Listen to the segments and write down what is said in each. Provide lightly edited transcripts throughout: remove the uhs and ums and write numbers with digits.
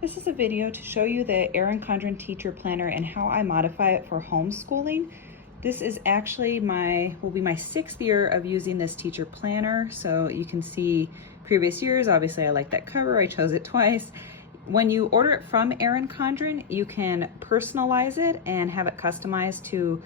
This is a video to show you the Erin Condren Teacher Planner and how I modify it for homeschooling. This is actually will be my 6th year of using this teacher planner. So you can see previous years, obviously I like that cover, I chose it twice. When you order it from Erin Condren, you can personalize it and have it customized to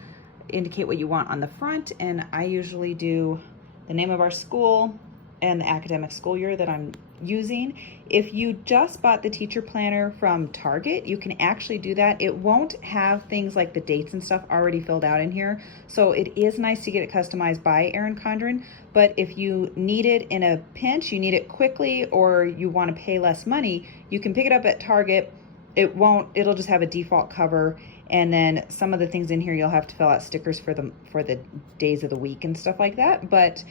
indicate what you want on the front. And I usually do the name of our school and the academic school year that I'm using. If you just bought the teacher planner from Target, you can actually do that. It won't have things like the dates and stuff already filled out in here. So it is nice to get it customized by Erin Condren. But if you need it in a pinch, you need it quickly, or you want to pay less money, you can pick it up at Target. It'll just have a default cover. And then some of the things in here, you'll have to fill out stickers for the days of the week and stuff like that. But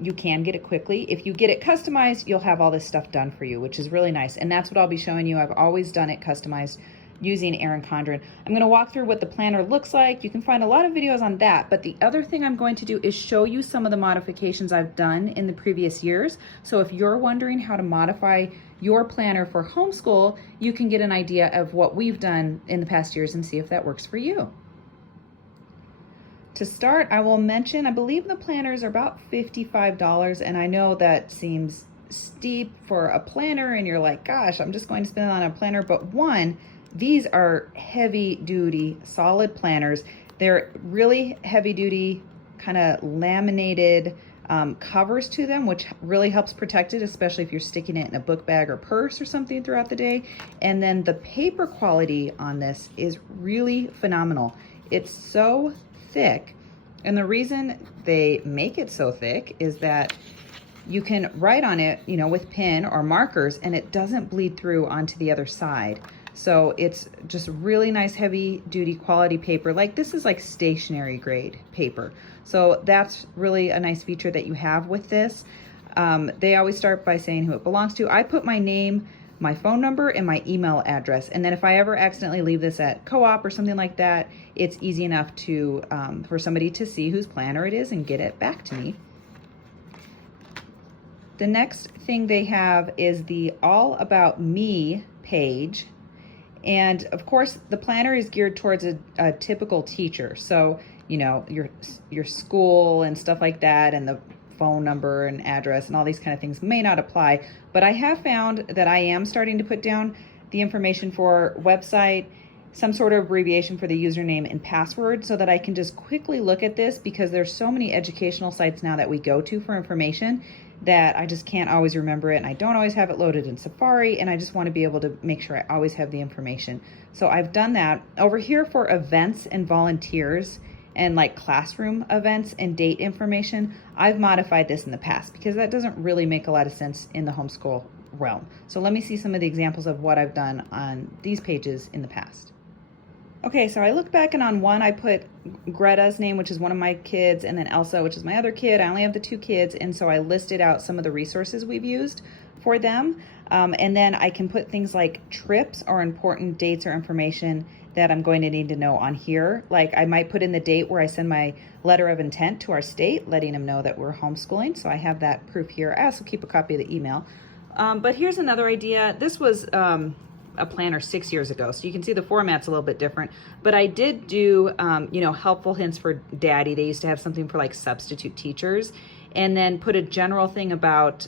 you can get it quickly. If you get it customized, you'll have all this stuff done for you, which is really nice. And that's what I'll be showing you. I've always done it customized using Erin Condren. I'm going to walk through what the planner looks like. You can find a lot of videos on that. But the other thing I'm going to do is show you some of the modifications I've done in the previous years. So if you're wondering how to modify your planner for homeschool, you can get an idea of what we've done in the past years and see if that works for you. To start, I will mention, I believe the planners are about $55, and I know that seems steep for a planner, and you're like, gosh, I'm just going to spend it on a planner. But one, these are heavy duty, solid planners. They're really heavy duty, kind of laminated covers to them, which really helps protect it, especially if you're sticking it in a book bag or purse or something throughout the day. And then the paper quality on this is really phenomenal. It's so thick, and the reason they make it so thick is that you can write on it, with pen or markers, and it doesn't bleed through onto the other side. So it's just really nice, heavy duty quality paper. Like, this is like stationery grade paper. So that's really a nice feature that you have with this. They always start by saying who it belongs to. I put my name, my phone number, and my email address. And then if I ever accidentally leave this at co-op or something like that, it's easy enough to for somebody to see whose planner it is and get it back to me. The next thing they have is the All About Me page. And of course, the planner is geared towards a typical teacher. So, your school and stuff like that, and the phone number and address and all these kind of things may not apply. But I have found that I am starting to put down the information for website, some sort of abbreviation for the username and password, so that I can just quickly look at this, because there's so many educational sites now that we go to for information that I just can't always remember it, and I don't always have it loaded in Safari, and I just want to be able to make sure I always have the information. So I've done that. Over here for events and volunteers and like classroom events and date information, I've modified this in the past because that doesn't really make a lot of sense in the homeschool realm. So let me see some of the examples of what I've done on these pages in the past. Okay, so I look back, and on one I put Greta's name, which is one of my kids, and then Elsa, which is my other kid. I only have the 2 kids, and so I listed out some of the resources we've used for them. And then I can put things like trips or important dates or information that I'm going to need to know on here. Like, I might put in the date where I send my letter of intent to our state, letting them know that we're homeschooling. So I have that proof here. I also keep a copy of the email. But here's another idea. This was a planner 6 years ago, so you can see the format's a little bit different. But I did do, helpful hints for daddy. They used to have something for like substitute teachers, and then put a general thing about,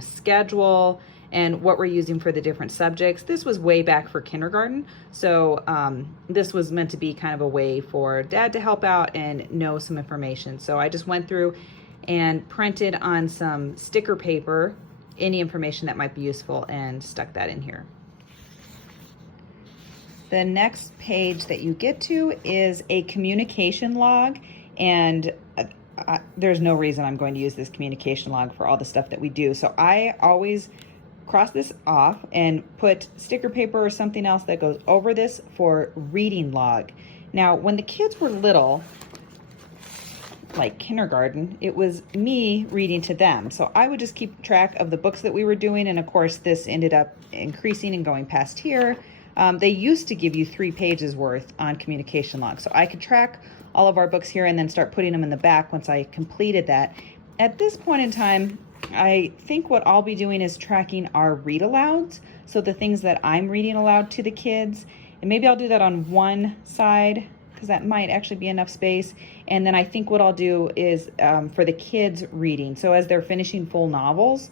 schedule and what we're using for the different subjects. This was way back for kindergarten, so this was meant to be kind of a way for dad to help out and know some information. So I just went through and printed on some sticker paper any information that might be useful and stuck that in here. The next page that you get to is a communication log, and there's no reason I'm going to use this communication log for all the stuff that we do. So I always cross this off and put sticker paper or something else that goes over this for reading log. Now, when the kids were little, like kindergarten, it was me reading to them. So I would just keep track of the books that we were doing, and of course this ended up increasing and going past here. They used to give you 3 pages worth on communication log. So I could track all of our books here and then start putting them in the back once I completed that. at this point in time, I think what I'll be doing is tracking our read alouds. So the things that I'm reading aloud to the kids, and maybe I'll do that on one side because that might actually be enough space. And then I think what I'll do is for the kids reading. So as they're finishing full novels,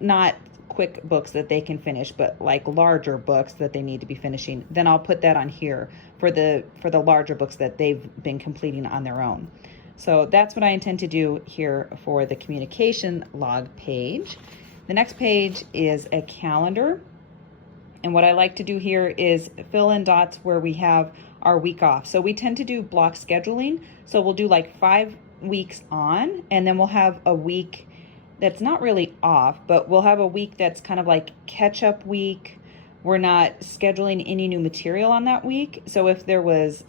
not quick books that they can finish, but like larger books that they need to be finishing, then I'll put that on here for the larger books that they've been completing on their own. So that's what I intend to do here for the communication log page. The next page is a calendar. And what I like to do here is fill in dots where we have our week off. So we tend to do block scheduling. So we'll do like 5 weeks on, and then we'll have a week that's not really off, but we'll have a week that's kind of like catch-up week. We're not scheduling any new material on that week. So if there was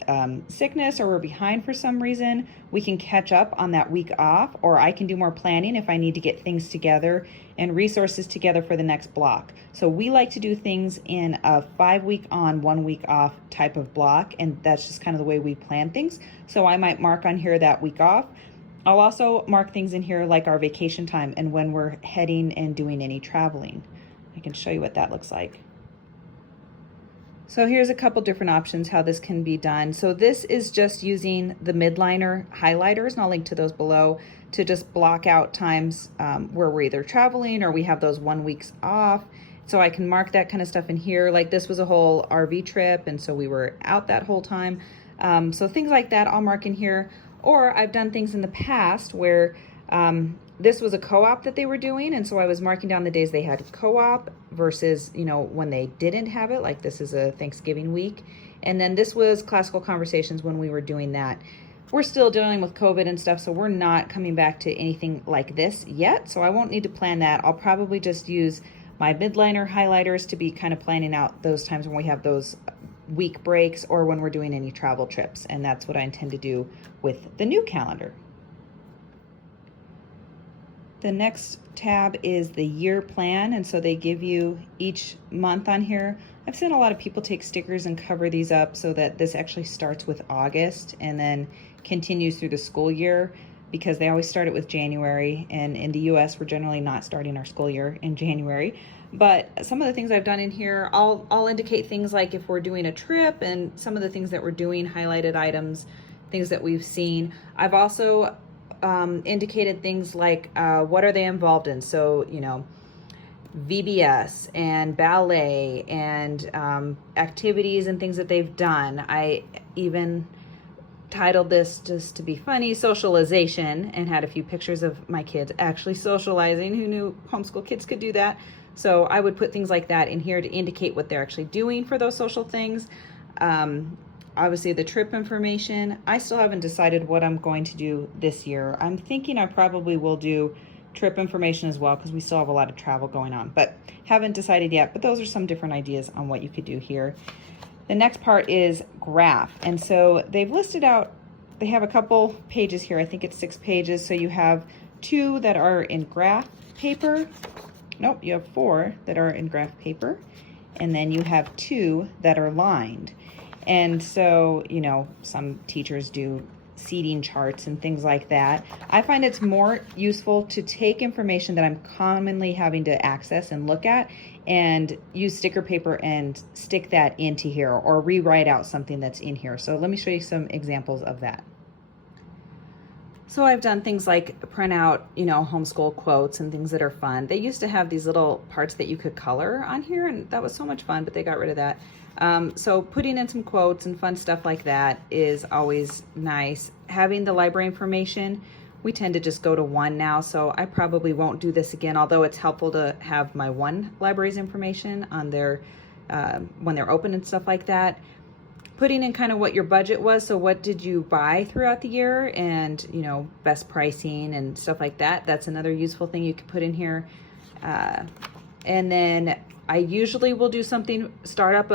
sickness or we're behind for some reason, we can catch up on that week off, or I can do more planning if I need to get things together and resources together for the next block. So we like to do things in a 5 week on, 1 week off type of block, and that's just kind of the way we plan things. So I might mark on here that week off. I'll also mark things in here like our vacation time and when we're heading and doing any traveling. I can show you what that looks like. So here's a couple different options how this can be done. So this is just using the midliner highlighters, and I'll link to those below, to just block out times where we're either traveling or we have those 1 weeks off. So I can mark that kind of stuff in here. Like this was a whole RV trip, and so we were out that whole time. So things like that I'll mark in here. Or I've done things in the past where this was a co-op that they were doing, and so I was marking down the days they had co-op versus, you know, when they didn't have it, like this is a Thanksgiving week. And then this was classical conversations when we were doing that. We're still dealing with COVID and stuff, so we're not coming back to anything like this yet, so I won't need to plan that. I'll probably just use my midliner highlighters to be kind of planning out those times when we have those week breaks or when we're doing any travel trips, and that's what I intend to do with the new calendar. The next tab is the year plan, and so they give you each month on here. I've seen a lot of people take stickers and cover these up so that this actually starts with August and then continues through the school year, because they always start it with January, and in the US we're generally not starting our school year in January. But some of the things I've done in here, I'll indicate things like if we're doing a trip and some of the things that we're doing, highlighted items, things that we've seen. I've also indicated things like what are they involved in. So, you know, VBS and ballet and activities and things that they've done. I even titled this, just to be funny, socialization, and had a few pictures of my kids actually socializing. Who knew homeschool kids could do that? So I would put things like that in here to indicate what they're actually doing for those social things. Obviously the trip information. I still haven't decided what I'm going to do this year. I'm thinking I probably will do trip information as well, because we still have a lot of travel going on, but haven't decided yet. But those are some different ideas on what you could do here. The next part is graph, and so they've listed out, they have a couple pages here. I think it's 6 pages. So you have 2 that are in graph paper. Nope, you have 4 that are in graph paper, and then you have 2 that are lined. And so, you know, some teachers do seating charts and things like that. I find it's more useful to take information that I'm commonly having to access and look at and use sticker paper and stick that into here, or rewrite out something that's in here. So let me show you some examples of that. So I've done things like print out, you know, homeschool quotes and things that are fun. They used to have these little parts that you could color on here, and that was so much fun, but they got rid of that. So putting in some quotes and fun stuff like that is always nice. Having the library information, we tend to just go to one now, so I probably won't do this again, although it's helpful to have my one library's information on their when they're open and stuff like that. Putting in kind of what your budget was, so what did you buy throughout the year, and, you know, best pricing and stuff like that. That's another useful thing you could put in here. And then I usually will do something, start up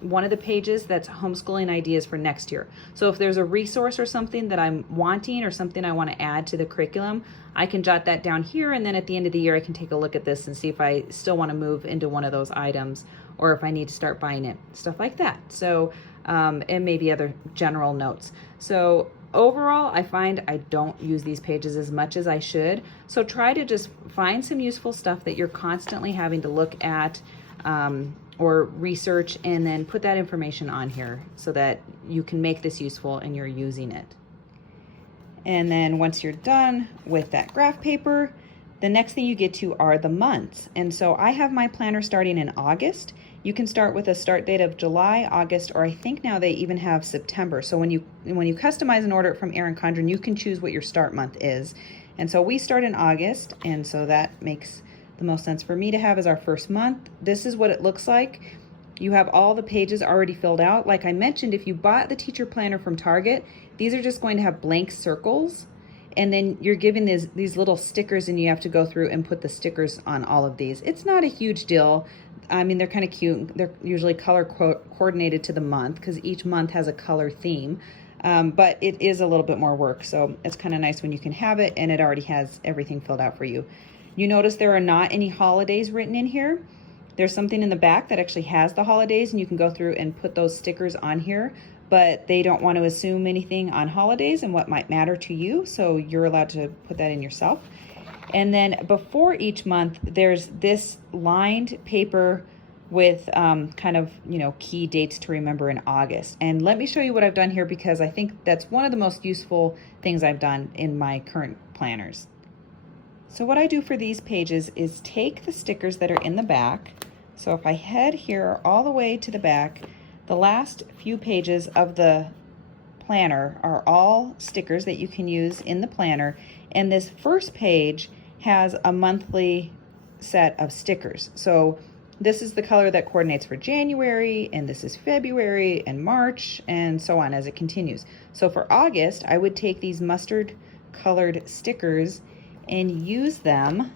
one of the pages that's homeschooling ideas for next year. So if there's a resource or something that I'm wanting, or something I want to add to the curriculum, I can jot that down here, and then at the end of the year I can take a look at this and see if I still want to move into one of those items, or if I need to start buying it, stuff like that. So and maybe other general notes. So Overall, I find I don't use these pages as much as I should. So try to just find some useful stuff that you're constantly having to look at or research, and then put that information on here so that you can make this useful and you're using it. And then once you're done with that graph paper, the next thing you get to are the months. And so I have my planner starting in August. You can start with a start date of July, August, or I think now they even have September. So when you customize and order it from Erin Condren, you can choose what your start month is. And so we start in August, and so that makes the most sense for me to have as our first month. This is what it looks like. You have all the pages already filled out. Like I mentioned, if you bought the teacher planner from Target, these are just going to have blank circles, and then you're given these little stickers, and you have to go through and put the stickers on all of these. It's not a huge deal. I mean, they're kind of cute. They're usually color coordinated to the month because each month has a color theme, but it is a little bit more work. So it's kind of nice when you can have it and it already has everything filled out for you. You notice there are not any holidays written in here. There's something in the back that actually has the holidays, and you can go through and put those stickers on here, but they don't want to assume anything on holidays and what might matter to you, so you're allowed to put that in yourself. And then before each month, there's this lined paper with kind of, key dates to remember in August. And let me show you what I've done here, because I think that's one of the most useful things I've done in my current planners. So what I do for these pages is take the stickers that are in the back. So if I head here all the way to the back, the last few pages of the planner are all stickers that you can use in the planner. And this first page has a monthly set of stickers. So this is the color that coordinates for January, and this is February and March, and so on as it continues. So for August, I would take these mustard colored stickers and use them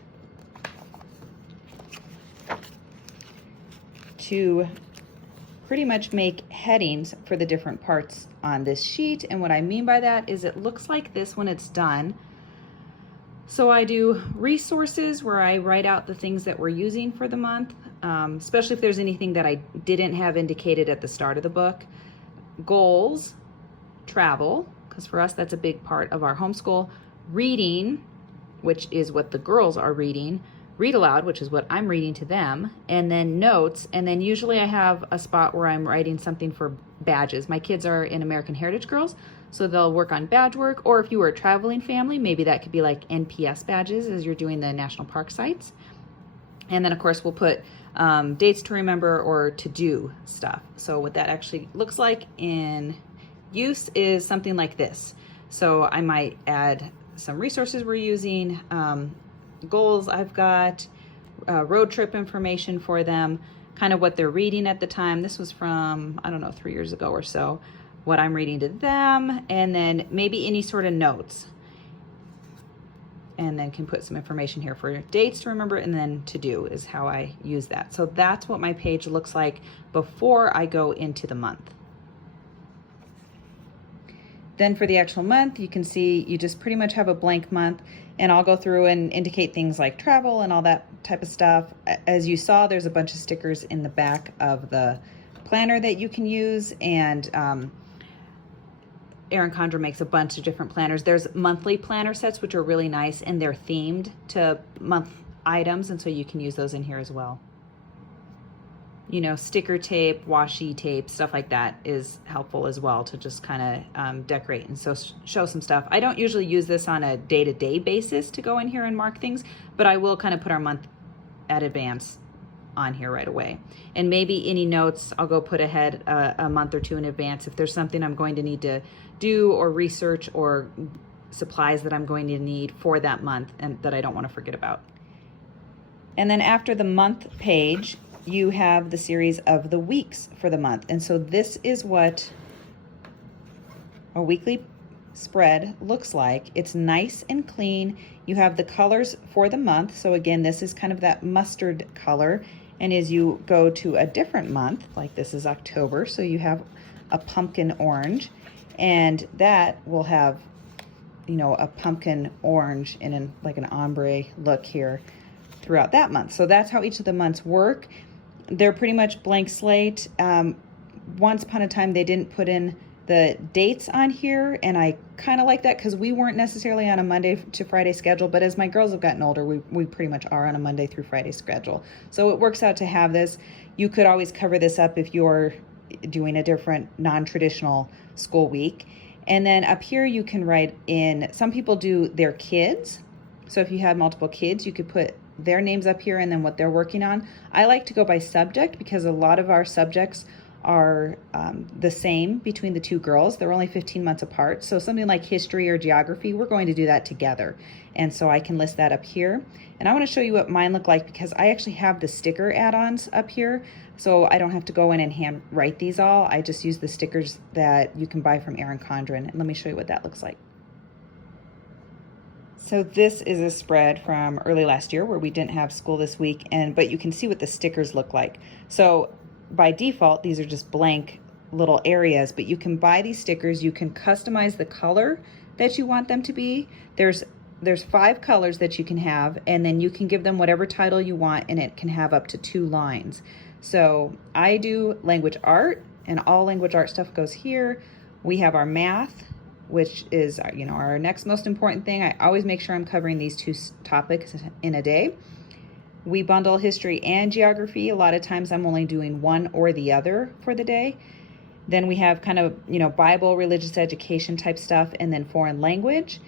to pretty much make headings for the different parts on this sheet. And what I mean by that is it looks like this when it's done. So I do resources, where I write out the things that we're using for the month, especially if there's anything that I didn't have indicated at the start of the book. Goals, travel, because for us that's a big part of our homeschool. Reading, which is what the girls are reading. Read aloud, which is what I'm reading to them. And then notes, and then usually I have a spot where I'm writing something for badges. My kids are in American Heritage Girls, so they'll work on badge work. Or if you were a traveling family, maybe that could be like NPS badges as you're doing the national park sites. And then of course we'll put dates to remember or to do stuff. So what that actually looks like in use is something like this. So I might add some resources we're using, goals I've got, road trip information for them, kind of what they're reading at the time. This was from, 3 years ago or so, what I'm reading to them, and then maybe any sort of notes. And then can put some information here for dates to remember, and then to do is how I use that. So that's what my page looks like before I go into the month. Then for the actual month, you can see you just pretty much have a blank month, and I'll go through and indicate things like travel and all that type of stuff. As you saw, there's a bunch of stickers in the back of the planner that you can use, and Erin Condren makes a bunch of different planners. There's monthly planner sets, which are really nice, and they're themed to month items, and so you can use those in here as well. Sticker tape, washi tape, stuff like that is helpful as well to just kind of decorate and so show some stuff. I don't usually use this on a day-to-day basis to go in here and mark things, but I will kind of put our month at advance on here right away. And maybe any notes I'll go put ahead a month or two in advance if there's something I'm going to need to do or research, or supplies that I'm going to need for that month and that I don't want to forget about. And then after the month page, you have the series of the weeks for the month. And so this is what a weekly spread looks like. It's nice and clean. You have the colors for the month. So again, this is kind of that mustard color. And as you go to a different month, like this is October, so you have a pumpkin orange, and that will have, a pumpkin orange in like an ombre look here throughout that month. So that's how each of the months work. They're pretty much blank slate. Once upon a time, they didn't put in the dates on here, and I kind of like that because we weren't necessarily on a Monday to Friday schedule, but as my girls have gotten older, we pretty much are on a Monday through Friday schedule. So it works out to have this. You could always cover this up if you're doing a different non-traditional school week. And then up here you can write in, some people do their kids. So if you have multiple kids, you could put their names up here and then what they're working on. I like to go by subject because a lot of our subjects are the same between the two girls. They're only 15 months apart. So something like history or geography, we're going to do that together. And so I can list that up here. And I want to show you what mine look like because I actually have the sticker add-ons up here. So I don't have to go in and hand write these all. I just use the stickers that you can buy from Erin Condren. And let me show you what that looks like. So this is a spread from early last year where we didn't have school this week, but you can see what the stickers look like. So by default, these are just blank little areas, but you can buy these stickers. You can customize the color that you want them to be. There's 5 colors that you can have, and then you can give them whatever title you want, and it can have up to 2 lines. So I do language art, and all language art stuff goes here. We have our math, which is our next most important thing. I always make sure I'm covering these 2 topics in a day. We bundle history and geography. A lot of times I'm only doing one or the other for the day. Then we have kind of, Bible, religious education type stuff, and then foreign language.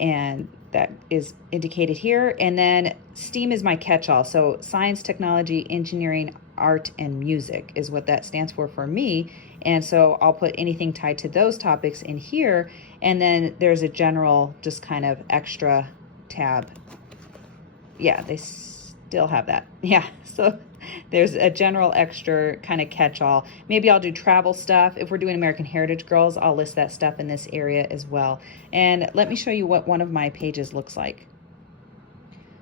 And that is indicated here. And then STEAM is my catch-all. So science, technology, engineering, art, and music is what that stands for me. And so I'll put anything tied to those topics in here. And then there's a general, just kind of extra tab. Yeah, they still have that. Yeah, so there's a general extra kind of catch-all. Maybe I'll do travel stuff. If we're doing American Heritage Girls, I'll list that stuff in this area as well. And let me show you what one of my pages looks like.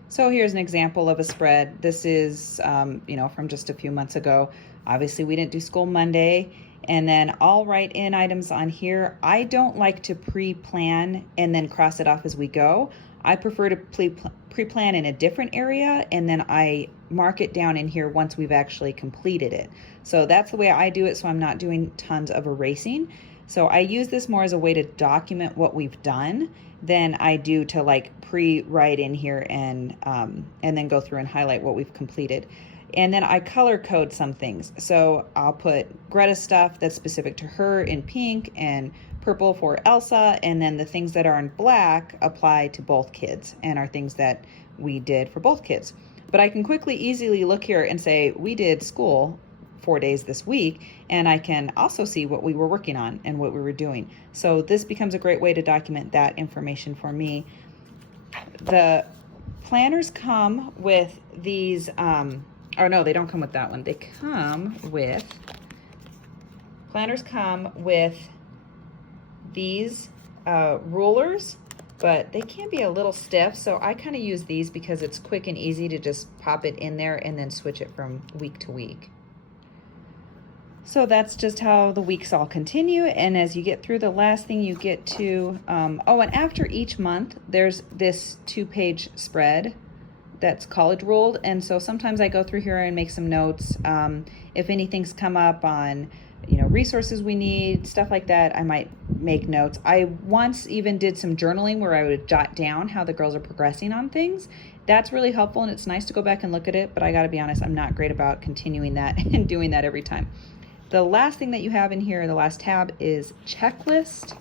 So here's an example of a spread. This is, from just a few months ago. Obviously, we didn't do school Monday. And then I'll write in items on here. I don't like to pre-plan and then cross it off as we go. I prefer to pre-plan in a different area, and then I mark it down in here once we've actually completed it. So that's the way I do it, so I'm not doing tons of erasing. So I use this more as a way to document what we've done than I do to pre-write in here and then go through and highlight what we've completed. And then I color code some things. So I'll put Greta's stuff that's specific to her in pink and purple for Elsa, and then the things that are in black apply to both kids and are things that we did for both kids. But I can easily look here and say we did school 4 days this week, and I can also see what we were working on and what we were doing. So this becomes a great way to document that information for me. The planners come with these, no, they don't come with that one. Planners come with these rulers, but they can be a little stiff, so I kind of use these because it's quick and easy to just pop it in there and then switch it from week to week. So that's just how the weeks all continue, and as you get through the last thing you get to, and after each month there's this 2-page spread that's college ruled, and so sometimes I go through here and make some notes. If anything's come up on resources we need, stuff like that, I might make notes. I once even did some journaling where I would jot down how the girls are progressing on things. That's really helpful, and it's nice to go back and look at it, but I gotta be honest, I'm not great about continuing that and doing that every time. The last thing that you have in here, the last tab, is checklist.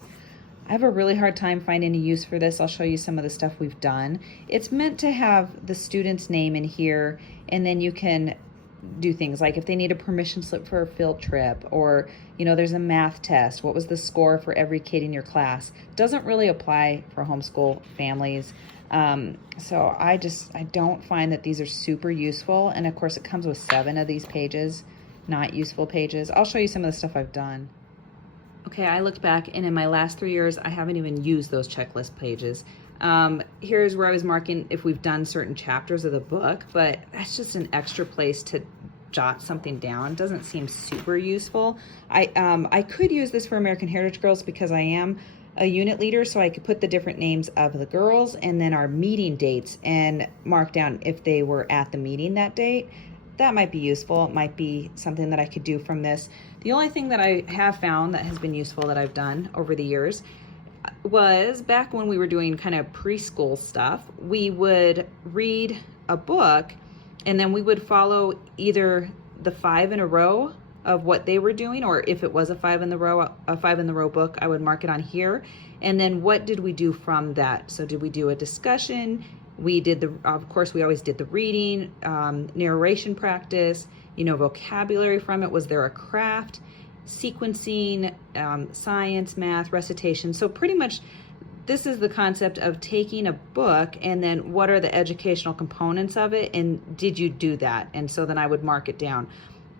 I have a really hard time finding a use for this. I'll show you some of the stuff we've done. It's meant to have the student's name in here, and then you can do things like if they need a permission slip for a field trip, or there's a math test, what was the score for every kid in your class. Doesn't really apply for homeschool families. So I don't find that these are super useful, and of course it comes with 7 of these pages, not useful pages. I'll show you some of the stuff I've done. Okay, I looked back, and in my last 3 years I haven't even used those checklist pages. Here's where I was marking if we've done certain chapters of the book, but that's just an extra place to jot something down. Doesn't seem super useful. I could use this for American Heritage Girls because I am a unit leader, so I could put the different names of the girls and then our meeting dates and mark down if they were at the meeting that date. that might be useful. It might be something that I could do from this. The only thing that I have found that has been useful that I've done over the years was back when we were doing kind of preschool stuff, we would read a book and then we would follow either the 5 in a row of what they were doing, or if it was a 5 in the row book, I would mark it on here. And then what did we do from that? So did we do a discussion? We did of course, we always did the reading, narration practice, vocabulary from it. Was there a craft, sequencing, science, math, recitation? So pretty much this is the concept of taking a book and then what are the educational components of it, and did you do that? And so then I would mark it down.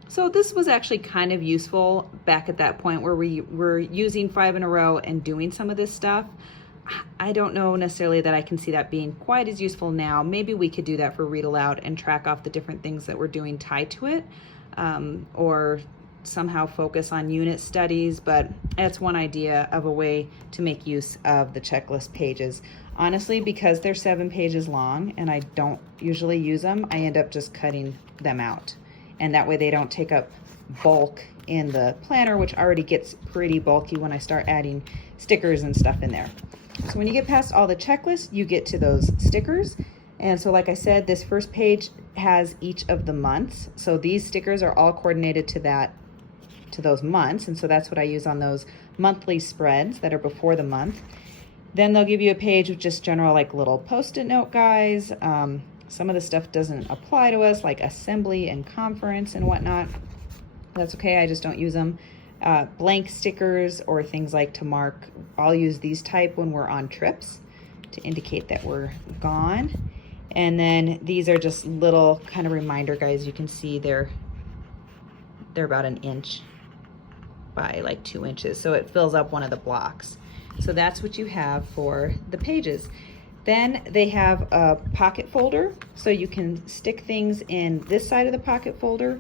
So this was actually kind of useful back at that point where we were using 5 in a row and doing some of this stuff. I don't know necessarily that I can see that being quite as useful now. Maybe we could do that for read aloud and track off the different things that we're doing tied to it, or somehow focus on unit studies, but that's one idea of a way to make use of the checklist pages. Honestly, because they're 7 pages long and I don't usually use them, I end up just cutting them out. And that way they don't take up bulk in the planner, which already gets pretty bulky when I start adding stickers and stuff in there. So when you get past all the checklists, you get to those stickers. And so like I said, this first page has each of the months. So these stickers are all coordinated to those months. And so that's what I use on those monthly spreads that are before the month. Then they'll give you a page with just general like little post-it note guys. Some of the stuff doesn't apply to us, like assembly and conference and whatnot. That's okay, I just don't use them. Blank stickers or things like to mark. I'll use these type when we're on trips to indicate that we're gone. And then these are just little kind of reminder guys. You can see they're about 1 inch by like 2 inches. So it fills up one of the blocks. So that's what you have for the pages. Then they have a pocket folder, so you can stick things in this side of the pocket folder.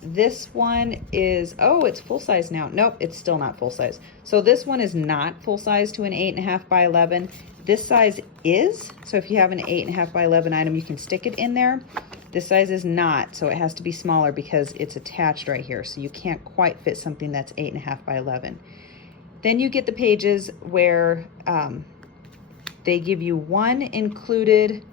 This one is, oh, it's full size now. Nope, it's still not full size. So this one is not full size to an 8.5 by 11. This size is, so if you have an 8.5 by 11 item, you can stick it in there. This size is not, so it has to be smaller because it's attached right here. So you can't quite fit something that's 8.5 by 11. Then you get the pages where they give you one included,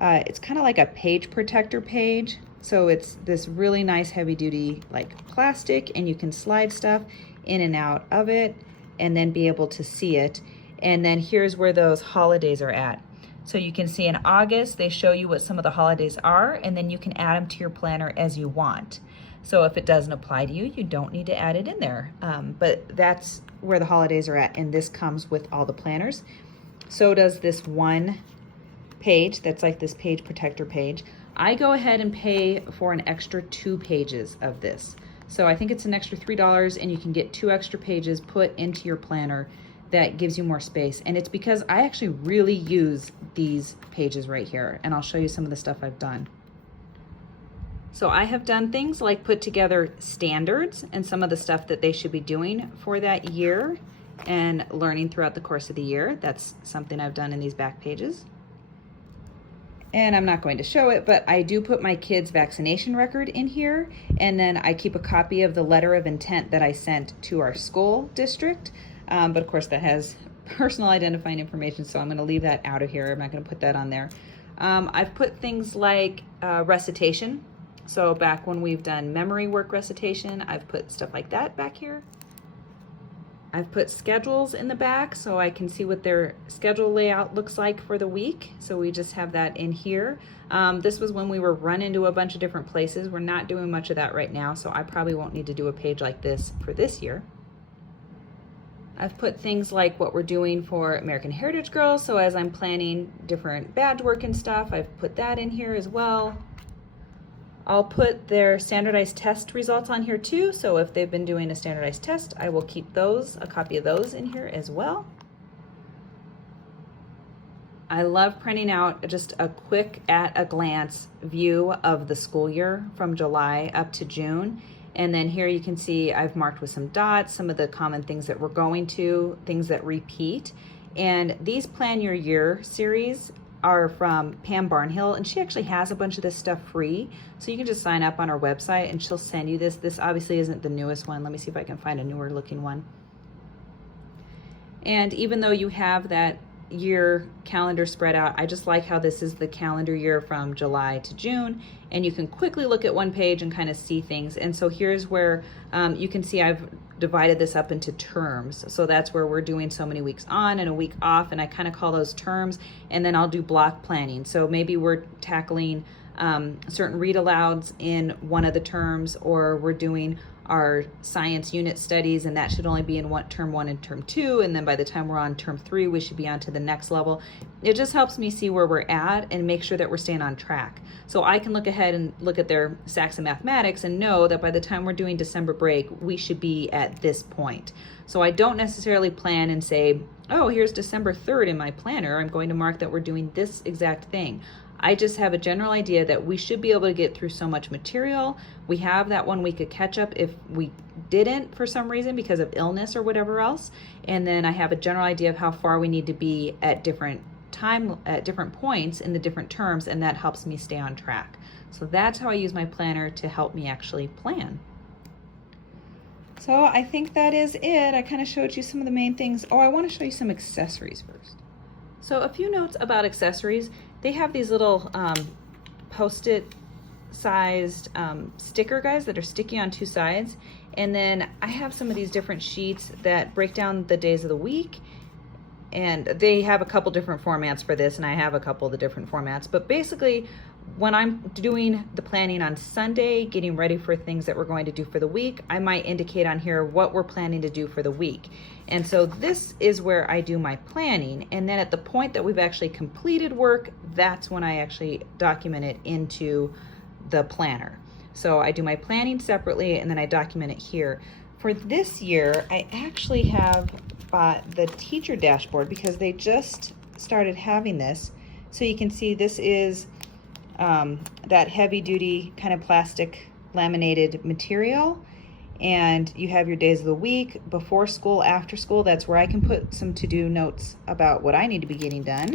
it's kind of like a page protector page. So it's this really nice heavy duty like plastic, and you can slide stuff in and out of it and then be able to see it. And then here's where those holidays are at. So you can see in August, they show you what some of the holidays are, and then you can add them to your planner as you want. So if it doesn't apply to you, you don't need to add it in there. But that's where the holidays are at, and this comes with all the planners. So does this one page that's like this page protector page. I go ahead and pay for an extra 2 pages of this. So I think it's an extra $3, and you can get 2 extra pages put into your planner that gives you more space. And it's because I actually really use these pages right here, and I'll show you some of the stuff I've done. So I have done things like put together standards and some of the stuff that they should be doing for that year and learning throughout the course of the year. That's something I've done in these back pages. And I'm not going to show it, but I do put my kids' vaccination record in here, and then I keep a copy of the letter of intent that I sent to our school district. But of course that has personal identifying information, so I'm going to leave that out of here. I'm not going to put that on there. I've put things like recitation. So back when we've done memory work recitation, I've put stuff like that back here. I've put schedules in the back so I can see what their schedule layout looks like for the week. So we just have that in here. This was when we were running to a bunch of different places. We're not doing much of that right now, so I probably won't need to do a page like this for this year. I've put things like what we're doing for American Heritage Girls. So as I'm planning different badge work and stuff, I've put that in here as well. I'll put their standardized test results on here too. So if they've been doing a standardized test, I will keep those, a copy of those in here as well. I love printing out just a quick at a glance view of the school year from July up to June. And then here you can see I've marked with some dots, some of the common things that we're going to, things that repeat. And these Plan Your Year series are from Pam Barnhill, and she actually has a bunch of this stuff free. So you can just sign up on our website and she'll send you this. This obviously isn't the newest one. Let me see if I can find a newer looking one. And even though you have that year calendar spread out, I just like how this is the calendar year from July to June, and you can quickly look at one page and kind of see things. And so here's where you can see I've divided this up into terms. So that's where we're doing so many weeks on and a week off, and I kind of call those terms, and then I'll do block planning. So maybe we're tackling certain read alouds in one of the terms, or we're doing our science unit studies, and that should only be in term 1 and term 2, and then by the time we're on term 3 we should be on to the next level. It just helps me see where we're at and make sure that we're staying on track. So I can look ahead and look at their Saxon mathematics and know that by the time we're doing December break we should be at this point. So I don't necessarily plan and say, oh, here's December 3rd in my planner, I'm going to mark that we're doing this exact thing. I just have a general idea that we should be able to get through so much material. We have that 1 week of catch up if we didn't for some reason because of illness or whatever else. And then I have a general idea of how far we need to be at different points in the different terms, and that helps me stay on track. So that's how I use my planner to help me actually plan. So I think that is it. I kind of showed you some of the main things. Oh, I want to show you some accessories first. So a few notes about accessories. They have these little post-it sized sticker guys that are sticky on 2 sides. And then I have some of these different sheets that break down the days of the week. And they have a couple different formats for this, and I have a couple of the different formats. But basically, when I'm doing the planning on Sunday, getting ready for things that we're going to do for the week, I might indicate on here what we're planning to do for the week. And so this is where I do my planning. And then at the point that we've actually completed work, that's when I actually document it into the planner. So I do my planning separately, and then I document it here. For this year, I actually have bought the teacher dashboard because they just started having this. So you can see this is that heavy duty kind of plastic laminated material, and you have your days of the week, before school, after school. That's where I can put some to-do notes about what I need to be getting done.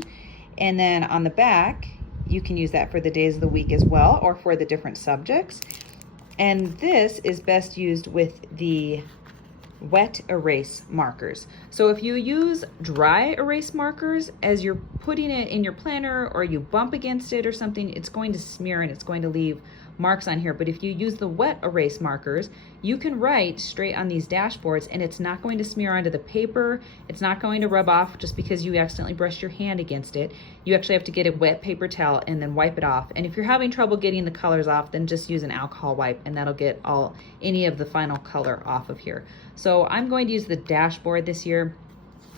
And then on the back, you can use that for the days of the week as well, or for the different subjects. And this is best used with the wet erase markers. So if you use dry erase markers as you're putting it in your planner, or you bump against it or something, it's going to smear and it's going to leave marks on here. But if you use the wet erase markers, you can write straight on these dashboards and it's not going to smear onto the paper. It's not going to rub off just because you accidentally brushed your hand against it. You actually have to get a wet paper towel and then wipe it off. And if you're having trouble getting the colors off, then just use an alcohol wipe and that'll get any of the final color off of here. So I'm going to use the dashboard this year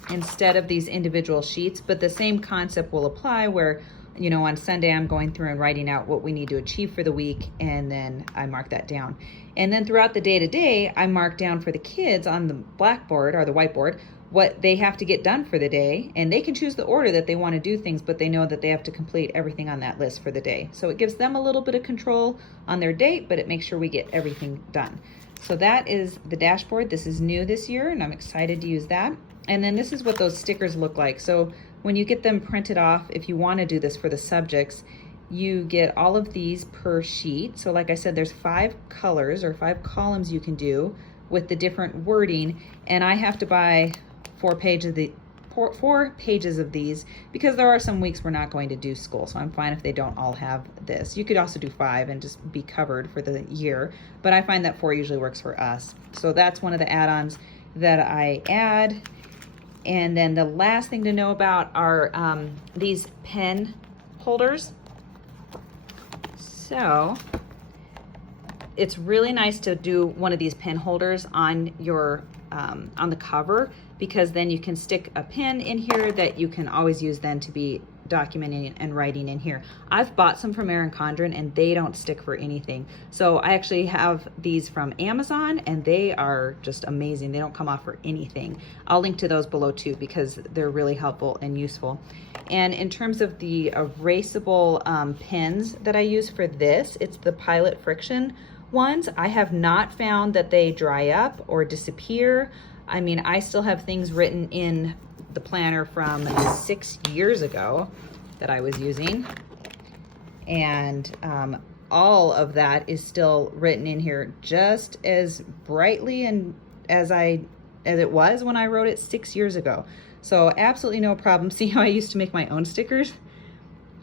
instead of these individual sheets, but the same concept will apply where, you know, on Sunday I'm going through and writing out what we need to achieve for the week, and then I mark that down. And then throughout the day-to-day, I mark down for the kids on the blackboard or the whiteboard what they have to get done for the day, and they can choose the order that they want to do things, but they know that they have to complete everything on that list for the day. So it gives them a little bit of control on their date, but it makes sure we get everything done. So that is the dashboard. This is new this year, and I'm excited to use that. And then this is what those stickers look like. So when you get them printed off, if you want to do this for the subjects, you get all of these per sheet. So like I said, there's 5 colors or 5 columns you can do with the different wording, and I have to buy 4 pages of these because there are some weeks we're not going to do school, so I'm fine if they don't all have this. You could also do 5 and just be covered for the year, but I find that 4 usually works for us. So that's one of the add-ons that I add. And then the last thing to know about are these pen holders. So it's really nice to do one of these pen holders on your on the cover, because then you can stick a pen in here that you can always use then to be documenting and writing in here. I've bought some from Erin Condren and they don't stick for anything. So I actually have these from Amazon and they are just amazing. They don't come off for anything. I'll link to those below too because they're really helpful and useful. And in terms of the erasable pens that I use for this, it's the Pilot Friction ones. I have not found that they dry up or disappear. I mean, I still have things written in the planner from 6 years ago that I was using. And all of that is still written in here just as brightly and as it was when I wrote it 6 years ago. So absolutely no problem. See how I used to make my own stickers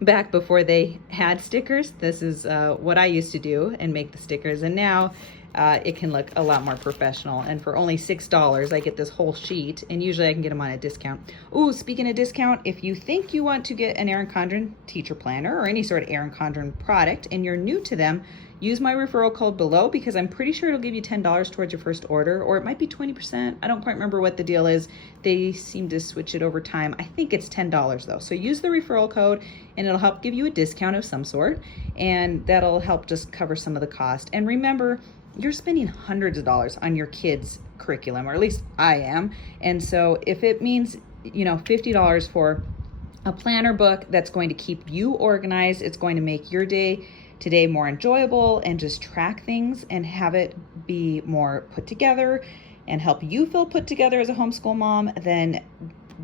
back before they had stickers? This is what I used to do and make the stickers, and now it can look a lot more professional. And for only $6, I get this whole sheet, and usually I can get them on a discount. Ooh, speaking of discount, if you think you want to get an Erin Condren Teacher Planner or any sort of Erin Condren product and you're new to them, use my referral code below, because I'm pretty sure it'll give you $10 towards your first order, or it might be 20%. I don't quite remember what the deal is. They seem to switch it over time. I think it's $10 though. So use the referral code and it'll help give you a discount of some sort, and that'll help just cover some of the cost. And remember, you're spending hundreds of dollars on your kids' curriculum, or at least I am. And so if it means, you know, $50 for a planner book that's going to keep you organized, it's going to make your day today more enjoyable, and just track things and have it be more put together and help you feel put together as a homeschool mom, then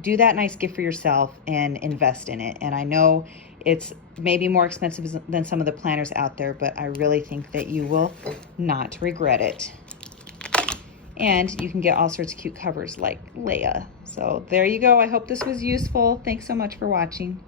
do that nice gift for yourself and invest in it. And I know it's maybe more expensive than some of the planners out there, but I really think that you will not regret it. And you can get all sorts of cute covers like Leia. So there you go. I hope this was useful. Thanks so much for watching.